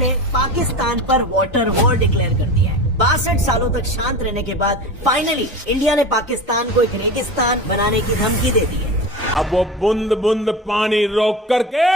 ने पाकिस्तान पर water war declare कर दिया है। 62 सालों तक शांत रहने के बाद फाइनली इंडिया ने पाकिस्तान को एक रेगिस्तान बनाने की धमकी दे दी है। अब वो बूंद बूंद पानी रोक करके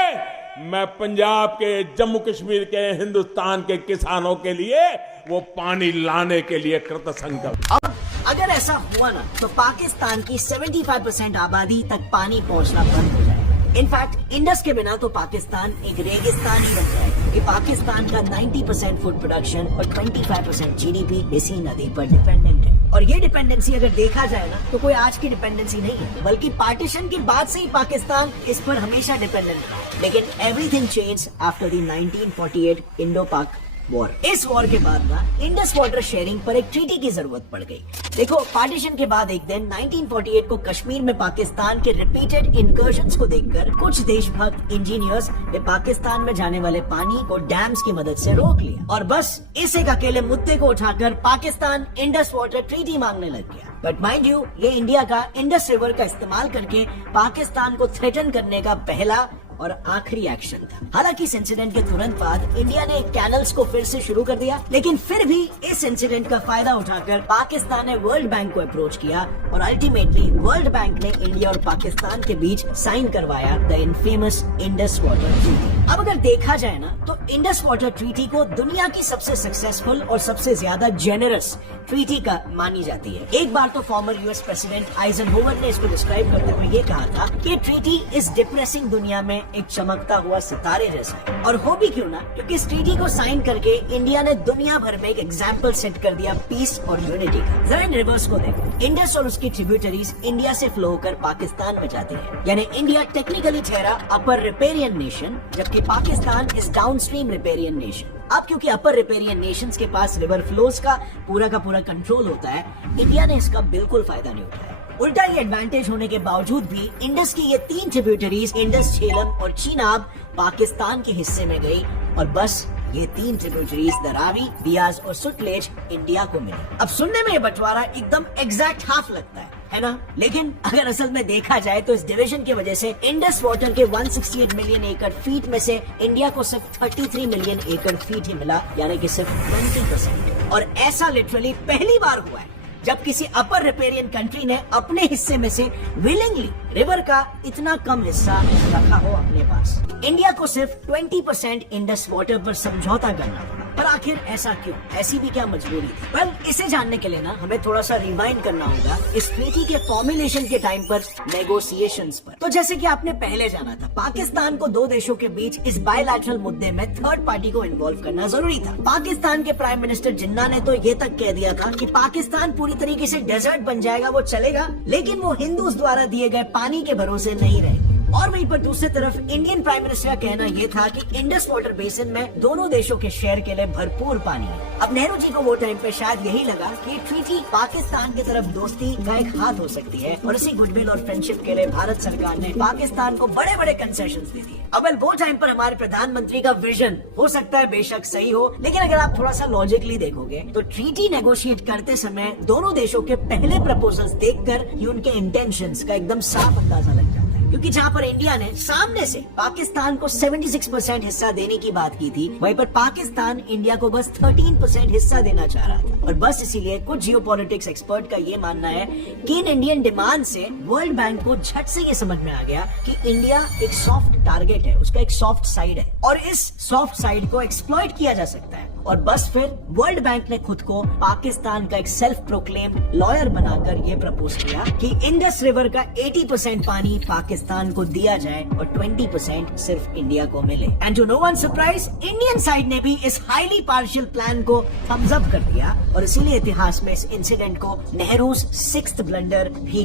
मैं पंजाब के, जम्मू कश्मीर के, हिंदुस्तान के किसानों के लिए वो पानी लाने के लिए कृतसंकल्प। अब अगर ऐसा हुआ ना तो पाकिस्तान की 75% आबादी तक पानी पहुंचना बंद हो जाएगा। इनफैक्ट इंडस के बिना तो पाकिस्तान एक रेगिस्तान ही बन जाएगा। कि पाकिस्तान का 90% फूड प्रोडक्शन और 25% जीडीपी इसी नदी पर डिपेंडेंट है। और ये डिपेंडेंसी अगर देखा जाए ना तो कोई आज की डिपेंडेंसी नहीं है, बल्कि पार्टीशन के बाद से ही पाकिस्तान इस पर हमेशा डिपेंडेंट रहा। लेकिन everything change after the 1948 Indo पाक वॉर। इस वॉर के बाद ना इंडस वाटर शेयरिंग पर एक ट्रीटी की जरूरत पड़ गई। देखो, पार्टीशन के बाद एक दिन 1948 को कश्मीर में पाकिस्तान के रिपीटेड इनकर्शंस को देखकर कुछ देशभक्त इंजीनियर्स ने पाकिस्तान में जाने वाले पानी को डैम्स की मदद से रोक लिया और बस इस एक अकेले मुद्दे को उठाकर पाकिस्तान इंडस वाटर ट्रीटी मांगने लग गया। बट माइंड यू, ये इंडिया का इंडस रिवर का इस्तेमाल करके पाकिस्तान को थ्रेटन करने का पहला और आखिरी एक्शन था। हालांकि इस इंसिडेंट के तुरंत बाद इंडिया ने कैनल्स को फिर से शुरू कर दिया, लेकिन फिर भी इस इंसिडेंट का फायदा उठाकर पाकिस्तान ने वर्ल्ड बैंक को अप्रोच किया और अल्टीमेटली वर्ल्ड बैंक ने इंडिया और पाकिस्तान के बीच साइन करवाया the infamous Indus water treaty. अब अगर देखा जाए ना तो इंडस वाटर ट्रीटी को दुनिया की सबसे सक्सेसफुल और सबसे ज्यादा जेनरस ट्रीटी का मानी जाती है। एक बार तो फॉर्मर यूएस प्रेसिडेंट आइजनहोवर ने इसको डिस्क्राइब करते हुए ये कहा था कि ट्रीटी इस डिप्रेसिंग दुनिया में एक चमकता हुआ सितारे जैसा है। और हो भी क्यों ना, क्योंकि इस ट्रीटी को साइन करके इंडिया ने दुनिया भर में एक एग्जाम्पल सेट कर दिया पीस और यूनिटी का। जरा इन रिवर्स को देखो, इंडस और उसकी ट्रिब्यूटरीज इंडिया से फ्लो होकर पाकिस्तान में जाती है, यानी इंडिया टेक्निकली ठहरा अपर रिपेरियन नेशन, जबकि Pakistan is downstream riparian nation. अब क्योंकि अपर रिपेरियन नेशंस के पास रिवर फ्लोज का पूरा कंट्रोल होता है, इंडिया ने इसका बिल्कुल फायदा नहीं उठाया। उल्टा ये एडवांटेज होने के बावजूद भी इंडस की ये 3 ट्रिब्यूटरीज इंडस, झेलम और चीनाब पाकिस्तान के हिस्से में गई और बस ये 3 ट्रिब्यूटरीज द रावी, बियास और सुतलेज इंडिया को मिली। अब सुनने में ये बंटवारा एकदम एग्जैक्ट हाफ लगता है ना? लेकिन अगर असल में देखा जाए तो इस डिवीजन की वजह से इंडस वाटर के 168 मिलियन एकड़ फीट में से इंडिया को सिर्फ 33 मिलियन एकड़ फीट ही मिला, यानी कि सिर्फ 20%। और ऐसा लिटरली पहली बार हुआ है जब किसी अपर रिपेरियन कंट्री ने अपने हिस्से में से विलिंगली रिवर का इतना कम हिस्सा रखा हो अपने पास। इंडिया को सिर्फ 20% इंडस वाटर पर समझौता करना पड़ा। पर आखिर ऐसा क्यों? ऐसी भी क्या मजबूरी थी? वेल, इसे जानने के लिए ना हमें थोड़ा सा रिवाइंड करना होगा इस ट्रीटी के फॉर्मुलेशन के टाइम पर, नेगोशिएशंस पर। तो जैसे कि आपने पहले जाना था, पाकिस्तान को 2 देशों के बीच इस बायलैटरल मुद्दे में थर्ड पार्टी को इन्वॉल्व करना जरूरी था। पाकिस्तान के प्राइम मिनिस्टर जिन्ना ने तो ये तक कह दिया था कि पाकिस्तान पूरी तरीके से डेजर्ट बन जाएगा, वो चलेगा, लेकिन वो हिंदूज द्वारा दिए गए पानी के भरोसे नहीं रहेंगे। और वहीं पर दूसरी तरफ इंडियन प्राइम मिनिस्टर का कहना यह था कि इंडस वाटर बेसिन में दोनों देशों के शेयर के लिए भरपूर पानी है। अब नेहरू जी को वो टाइम पे शायद यही लगा कि ये ट्रीटी पाकिस्तान की तरफ दोस्ती का एक हाथ हो सकती है और इसी गुडविल और फ्रेंडशिप के लिए भारत सरकार ने पाकिस्तान को बड़े बड़े कंसेशंस दे दिए। अब वो टाइम पर हमारे प्रधानमंत्री का विजन हो सकता है बेशक सही हो, लेकिन अगर आप थोड़ा सा लॉजिकली देखोगे तो ट्रीटी नेगोशिएट करते समय दोनों देशों के पहले प्रपोजल्स देखकर ही उनके इंटेंशंस का एकदम साफ अंदाजा लग जाता है। क्योंकि जहाँ पर इंडिया ने सामने से पाकिस्तान को 76% हिस्सा देने की बात की थी, वहीं पर पाकिस्तान इंडिया को बस 13% हिस्सा देना चाह रहा था। और बस इसीलिए कुछ जियोपॉलिटिक्स एक्सपर्ट का ये मानना है कि इन इंडियन डिमांड से वर्ल्ड बैंक को झट से ये समझ में आ गया कि इंडिया एक सॉफ्ट टारगेट है, उसका एक सॉफ्ट साइड है और इस सॉफ्ट साइड को एक्सप्लॉइट किया जा सकता है। और बस फिर वर्ल्ड बैंक ने खुद को पाकिस्तान का एक सेल्फ प्रोक्लेम्ड लॉयर बनाकर ये प्रपोज किया कि इंडस रिवर का 80% पानी पाकिस्तान को दिया जाए और 20% सिर्फ इंडिया को मिले। And to no one surprise, Indian side ने भी इस हाईली पार्शियल प्लान को थम्स अप कर दिया और इसीलिए इतिहास में इस इंसिडेंट को नेहरूज 6th ब्लंडर भी